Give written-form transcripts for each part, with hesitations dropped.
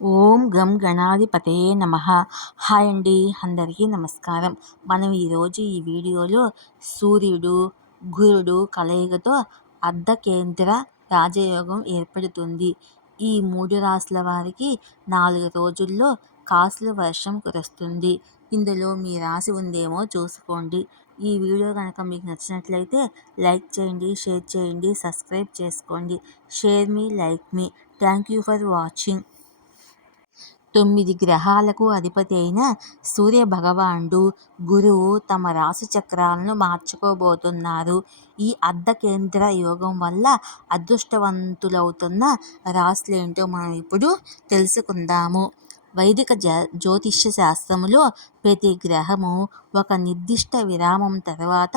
ఓం గం గణాధిపతయే నమః. హాయ్ అండి, అందరికీ నమస్కారం. మనం ఈరోజు ఈ వీడియోలో సూర్యుడు గురుడు కలయికతో అర్ధకేంద్ర రాజయోగం ఏర్పడుతుంది. ఈ 3 రాశుల వారికి 4 రోజుల్లో కాసుల వర్షం కురుస్తుంది. ఇందులో మీ రాశి ఉందేమో చూసుకోండి. ఈ వీడియో కనుక మీకు నచ్చినట్లయితే లైక్ చేయండి, షేర్ చేయండి, సబ్స్క్రైబ్ చేసుకోండి. Share me, like me. Thank you for watching. 9 గ్రహాలకు అధిపతి అయిన సూర్య భగవానుడు గురువు తమ రాశి చక్రాలను మార్చుకోబోతున్నారు. ఈ అర్ధకేంద్ర యోగం వల్ల అదృష్టవంతులవుతున్న రాశులేంటో మనం ఇప్పుడు తెలుసుకుందాము. వైదిక జ్యోతిష్య శాస్త్రములో ప్రతి గ్రహము ఒక నిర్దిష్ట విరామం తర్వాత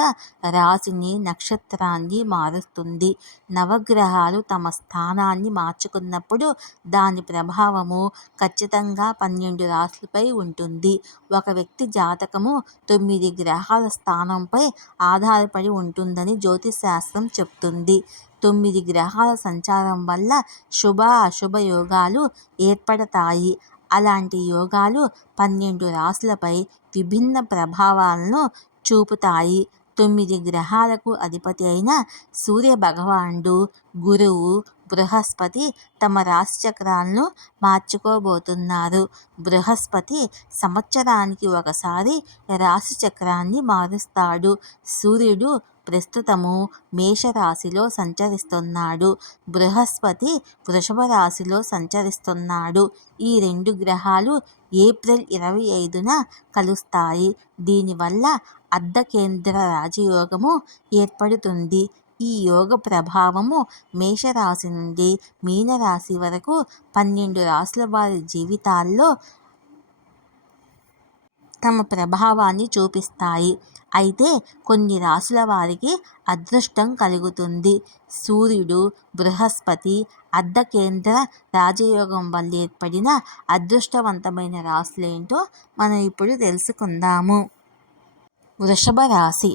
రాశిని, నక్షత్రాన్ని మారుస్తుంది. నవగ్రహాలు తమ స్థానాన్ని మార్చుకున్నప్పుడు దాని ప్రభావము ఖచ్చితంగా 12 రాశులపై ఉంటుంది. ఒక వ్యక్తి జాతకము 9 గ్రహాల స్థానంపై ఆధారపడి ఉంటుందని జ్యోతిష్ శాస్త్రం చెప్తుంది. 9 గ్రహాల సంచారం వల్ల శుభ అశుభ యోగాలు ఏర్పడతాయి. అలాంటి యోగాలు 12 రాశులపై విభిన్న ప్రభావాలను చూపుతాయి. 9 గ్రహాలకు అధిపతి అయిన సూర్య భగవానుడు గురువు బృహస్పతి తమ రాశి చక్రాలను మార్చుకోబోతున్నారు. బృహస్పతి సంవత్సరానికి ఒకసారి రాశి చక్రాన్ని మారుస్తాడు. సూర్యుడు ప్రస్తుతము మేషరాశిలో సంచరిస్తున్నాడు. బృహస్పతి వృషభ రాశిలో సంచరిస్తున్నాడు. ఈ 2 గ్రహాలు ఏప్రిల్ 25న కలుస్తాయి. దీనివల్ల అర్ధకేంద్ర రాజయోగము ఏర్పడుతుంది. ఈ యోగ ప్రభావము మేషరాశి నుండి మీనరాశి వరకు 12 రాశుల వారి జీవితాల్లో తమ ప్రభావాన్ని చూపిస్తాయి. అయితే కొన్ని రాశుల వారికి అదృష్టం కలుగుతుంది. సూర్యుడు బృహస్పతి అర్ధకేంద్ర రాజయోగం వల్ల ఏర్పడిన అదృష్టవంతమైన రాశులేంటో మనం ఇప్పుడు తెలుసుకుందాము. వృషభ రాశి.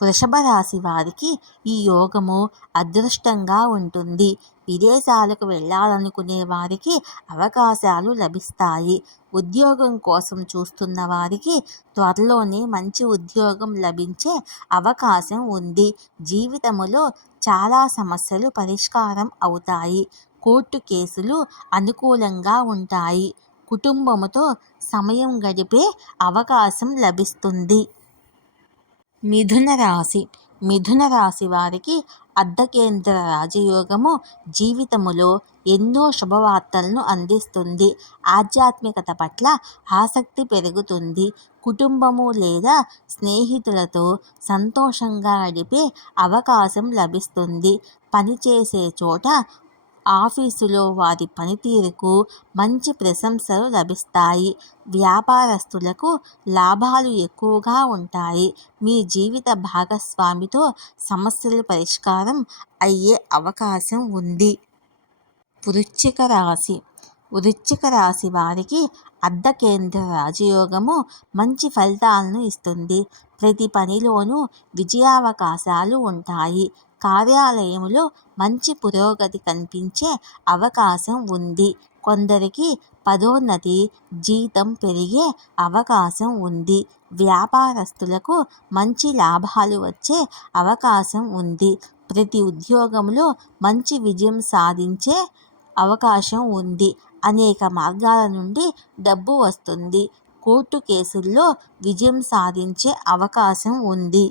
వృషభ రాశి వారికి ఈ యోగము అదృష్టంగా ఉంటుంది. విదేశాలకు వెళ్ళాలనుకునే వారికి అవకాశాలు లభిస్తాయి. ఉద్యోగం కోసం చూస్తున్న వారికి త్వరలోనే మంచి ఉద్యోగం లభించే అవకాశం ఉంది. జీవితంలో చాలా సమస్యలు పరిష్కారం అవుతాయి. కోర్టు కేసులు అనుకూలంగా ఉంటాయి. కుటుంబముతో సమయం గడిపే అవకాశం లభిస్తుంది. మిథున రాశి. మిథున రాశి వారికి అర్ధకేంద్ర రాజయోగము జీవితములో ఎన్నో శుభవార్తలను అందిస్తుంది. ఆధ్యాత్మికత పట్ల ఆసక్తి పెరుగుతుంది. కుటుంబము లేదా స్నేహితులతో సంతోషంగా గడిపే అవకాశం లభిస్తుంది. పనిచేసే చోట ఆఫీసులో వారి పనితీరుకు మంచి ప్రశంసలు లభిస్తాయి. వ్యాపారస్తులకు లాభాలు ఎక్కువగా ఉంటాయి. మీ జీవిత భాగస్వామితో సమస్యలు పరిష్కారం అయ్యే అవకాశం ఉంది. వృశ్చిక రాశి. వృశ్చిక రాశి వారికి అర్ధకేంద్ర రాజయోగము మంచి ఫలితాలను ఇస్తుంది. ప్రతి పనిలోనూ విజయావకాశాలు ఉంటాయి. కార్యాలయంలో మంచి పురోగతి కనిపించే అవకాశం ఉంది. కొందరికి పదోన్నతి, జీతం పెరిగే అవకాశం ఉంది. వ్యాపారస్తులకు మంచి లాభాలు వచ్చే అవకాశం ఉంది. ప్రతి ఉద్యోగంలో మంచి విజయం సాధించే అవకాశం ఉంది. అనేక మార్గాల నుండి డబ్బు వస్తుంది. కోర్టు కేసుల్లో విజయం సాధించే అవకాశం ఉంది.